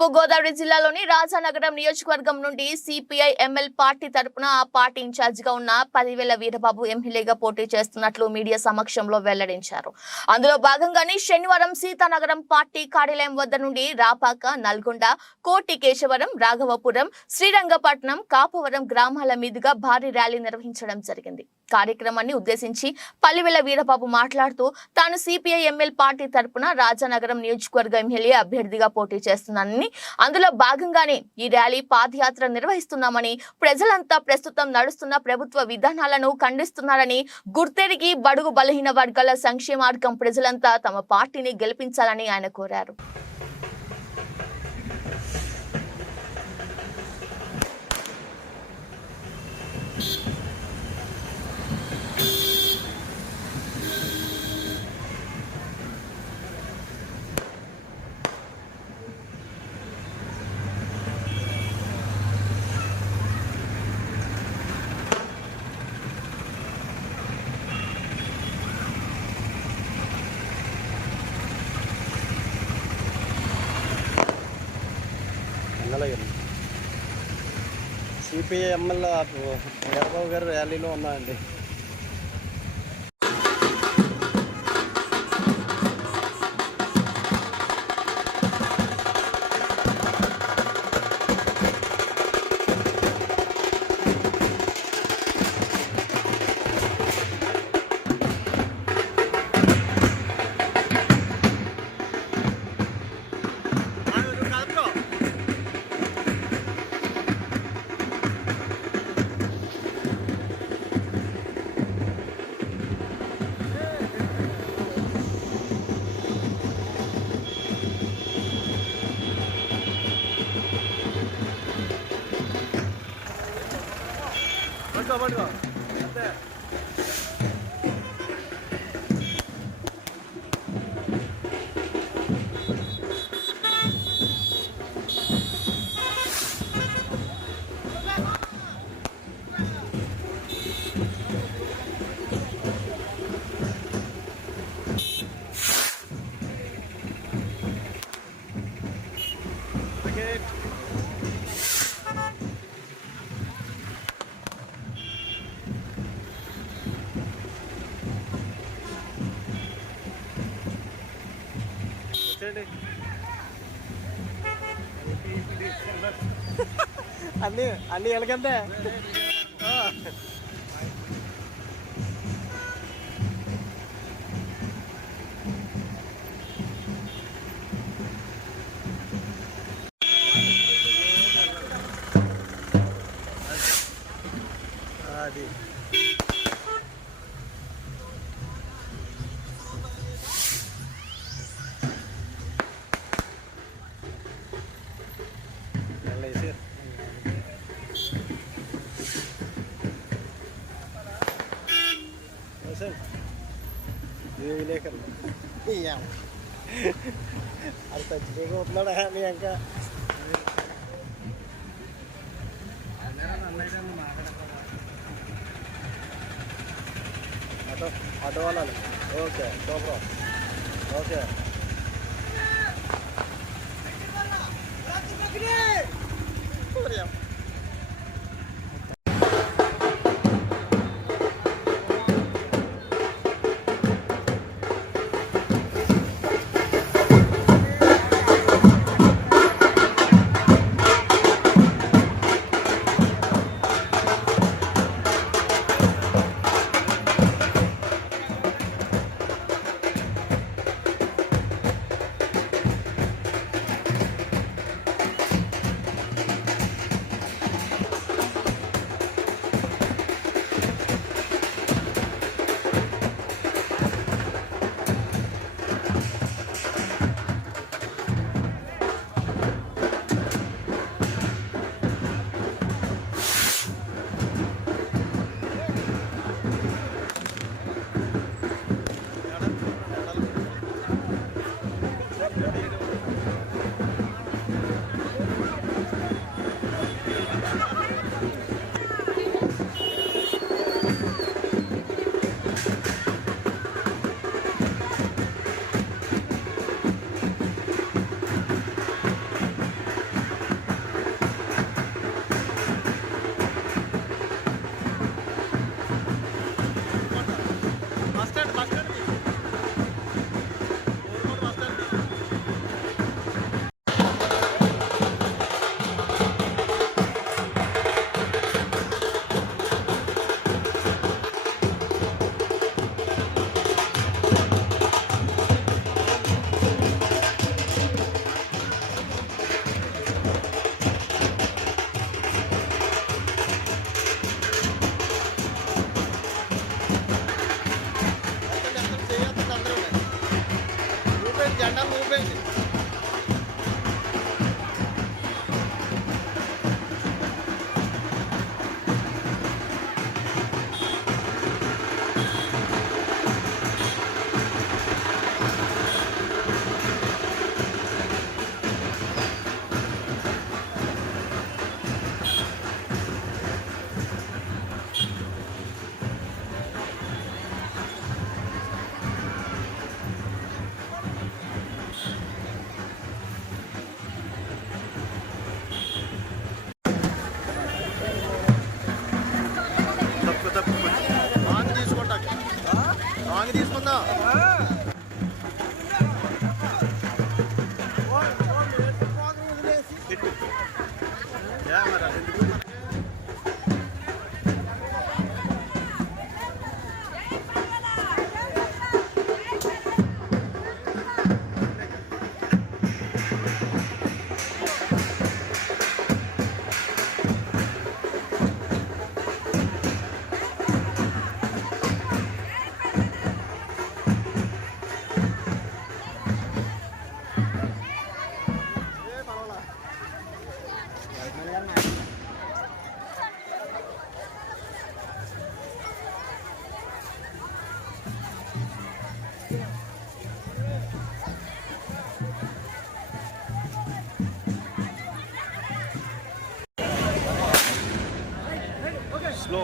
తూర్పు గోదావరి జిల్లాలోని రాజానగరం నియోజకవర్గం నుండి సిపిఐ ఎంఎల్ పార్టీ తరపున ఆ పార్టీ ఇన్ఛార్జిగా ఉన్న 10,000 వీరబాబు ఎమ్మెల్యేగా పోటీ చేస్తున్నట్లు మీడియా సమక్షంలో వెల్లడించారు. అందులో భాగంగానే శనివారం సీతానగరం పార్టీ కార్యాలయం వద్ద నుండి రాపాక, నల్గొండ, కోటి కేశవరం, రాఘవపురం, శ్రీరంగపట్నం, కాపవరం గ్రామాల మీదుగా భారీ ర్యాలీ నిర్వహించడం జరిగింది. కార్యక్రమాన్ని ఉద్దేశించి 10,000 వీరబాబు మాట్లాడుతూ తాను సిపిఐ ఎంఎల్ పార్టీ తరపున రాజానగరం నియోజకవర్గ ఎమ్మెల్యే అభ్యర్థిగా పోటీ చేస్తున్నానని, అందులో భాగంగానే ఈ ర్యాలీ పాదయాత్ర నిర్వహిస్తున్నామని, ప్రజలంతా ప్రస్తుతం నడుస్తున్న ప్రభుత్వ విధానాలను ఖండిస్తున్నారని, గుర్తెరిగి బడుగు బలహీన వర్గాల సంక్షేమార్గం ప్రజలంతా తమ పార్టీని గెలిపించాలని ఆయన కోరారు. సిపిఐ ఎమ్మెల్యే వీరబాబు గారు ర్యాలీలో ఉన్నాయండి. పట్టుకో అంతే. అన్నీ ఎలాగంటే అది అది చచ్చిపోతున్నాడా అని ఇంకా ఆటో వాళ్ళని ఓకే సూపర్ ఓకే. జెండాలు ఊపేయండి. లాంగ్ తీసుకుంటా, లాంగ్ తీసుకుందా. స్లో.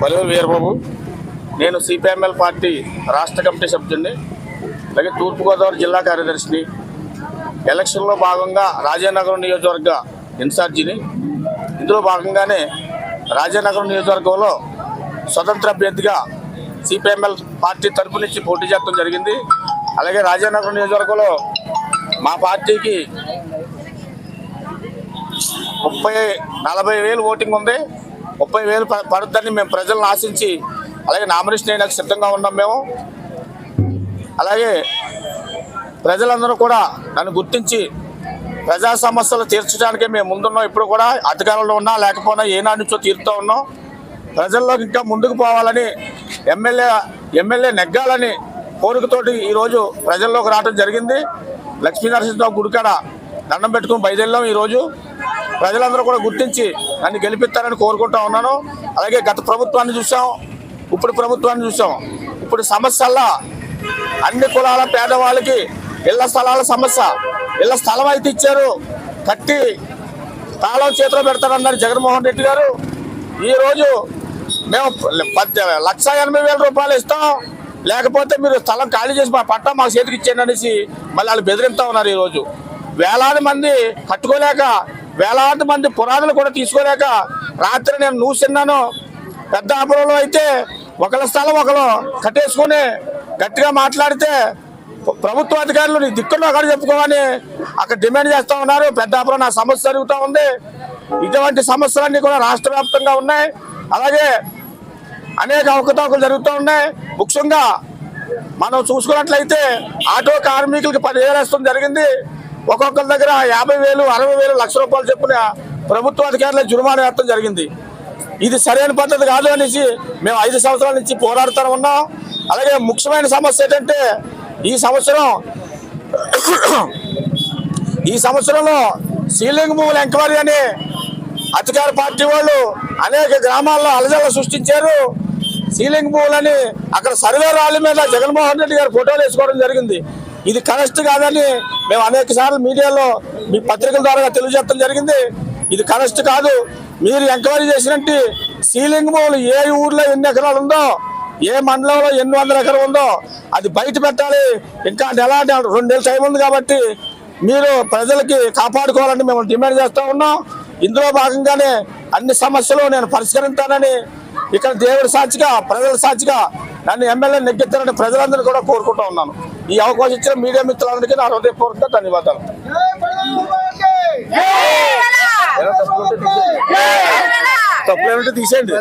పల్లెలు వీరబాబు. నేను సిపిఎంఎల్ పార్టీ రాష్ట్ర కమిటీ సభ్యుడిని, అలాగే తూర్పుగోదావరి జిల్లా కార్యదర్శిని. ఎలక్షన్లో భాగంగా రాజానగరం నియోజకవర్గ ఇన్ఛార్జిని. ఇందులో భాగంగానే రాజానగరం నియోజకవర్గంలో స్వతంత్ర అభ్యర్థిగా సిపిఎంఎల్ పార్టీ తరపు నుంచి పోటీ చేయడం జరిగింది. అలాగే రాజానగరం నియోజకవర్గంలో మా పార్టీకి 40,000 ఓటింగ్ ఉంది. 30,000 పడుతుందని మేము ప్రజలను ఆశించి అలాగే నామినేషన్ వేయడానికి సిద్ధంగా ఉన్నాం మేము. అలాగే ప్రజలందరూ కూడా నన్ను గుర్తించి ప్రజా సమస్యలు తీర్చడానికే మేము ముందున్నాం. ఇప్పుడు కూడా అధికారంలో ఉన్నా లేకపోయినా ఏనాడు నుంచో తీరుతూ ఉన్నాం. ప్రజల్లోకి ఇంకా ముందుకు పోవాలని, ఎమ్మెల్యే నెగ్గాలని కోరికతోటి ఈరోజు ప్రజల్లోకి రావడం జరిగింది. లక్ష్మీనరసింహరావు గుడికాడ దండం పెట్టుకుని బయలుదేరాం. ఈరోజు ప్రజలందరూ కూడా గుర్తించి నన్ను గెలిపిస్తారని కోరుకుంటా ఉన్నాను. అలాగే గత ప్రభుత్వాన్ని చూసాం, ఇప్పుడు ప్రభుత్వాన్ని చూసాం. ఇప్పుడు సమస్యల్లా అన్ని కులాల పేదవాళ్ళకి ఇళ్ల స్థలాల సమస్య. ఇళ్ల స్థలం అయితే ఇచ్చారు, కట్టి తాళం చేతిలో పెడతారన్నారు జగన్మోహన్ రెడ్డి గారు. ఈరోజు మేము 1,80,000 రూపాయలు ఇస్తాం, లేకపోతే మీరు స్థలం ఖాళీ చేసి మా పట్టా మా చేతికి ఇచ్చేయండి అనేసి మళ్ళీ వాళ్ళు బెదిరిస్తూ ఉన్నారు. ఈరోజు వేలాది మంది కట్టుకోలేక, వేలాది మంది పునాదులు కూడా తీసుకోలేక రాత్రి నేను చూస్తున్నాను. పెద్ద ఆపురంలో అయితే ఒకళ్ళ స్థలం ఒకరు కట్టేసుకొని గట్టిగా మాట్లాడితే ప్రభుత్వ అధికారులు నీ దిక్కుల్లో అక్కడ చెప్పుకోమని అక్కడ డిమాండ్ చేస్తూ ఉన్నారు. పెద్దాపురం నా సమస్య జరుగుతూ ఉంది. ఇటువంటి సమస్యలన్నీ కూడా రాష్ట్ర వ్యాప్తంగా ఉన్నాయి. అలాగే అనేక అవకతవకలు జరుగుతూ ఉన్నాయి. ముఖ్యంగా మనం చూసుకున్నట్లయితే ఆటో కార్మికులకి 10,000 ఇష్టం జరిగింది. ఒక్కొక్కరి దగ్గర 50,000, 60,000, 1,00,000 రూపాయలు చెప్పున ప్రభుత్వ అధికారులు జుర్మానా వేయడం జరిగింది. ఇది సరైన పద్ధతి కాదు అనేసి మేము 5 సంవత్సరాల నుంచి పోరాడుతూ ఉన్నాం. అలాగే ముఖ్యమైన సమస్య ఏంటంటే ఈ సంవత్సరంలో సీలింగ్ భూముల ఎంక్వైరీ అని అధికార పార్టీ వాళ్ళు అనేక గ్రామాల్లో అలజడులు సృష్టించారు. సీలింగ్ భూములని అక్కడ సర్వే రాళ్ళ మీద జగన్మోహన్ రెడ్డి గారు ఫోటోలు వేసుకోవడం జరిగింది. ఇది కరెక్ట్ కాదని మేము అనేక సార్లు మీడియాలో మీ పత్రికల ద్వారా తెలియజేయడం జరిగింది. ఇది కరెక్ట్ కాదు. మీరు ఎంక్వైరీ చేసినట్టు సీలింగ్ భూములు ఏ ఊర్లో ఎన్ని ఎకరాలు ఉందో, ఏ మండలంలో ఎన్ని వందల ఎకరాలు ఉందో అది బయట పెట్టాలి. ఇంకా 2 నెలల టైం ఉంది కాబట్టి మీరు ప్రజలకి కాపాడుకోవాలని మేము డిమాండ్ చేస్తూ ఉన్నాం. ఇందులో భాగంగానే అన్ని సమస్యలు నేను పరిష్కరిస్తానని ఇక్కడ దేవుడి సాక్షిగా, ప్రజల సాక్షిగా నన్ను ఎమ్మెల్యే నెగ్గిస్తానని ప్రజలందరూ కూడా కోరుకుంటూ ఉన్నాను. ఈ అవకాశం ఇచ్చిన మీడియా మిత్రులందరికీ నా హృదయపూర్వక ధన్యవాదాలు. తప్పులేమంటే తీసేయండి.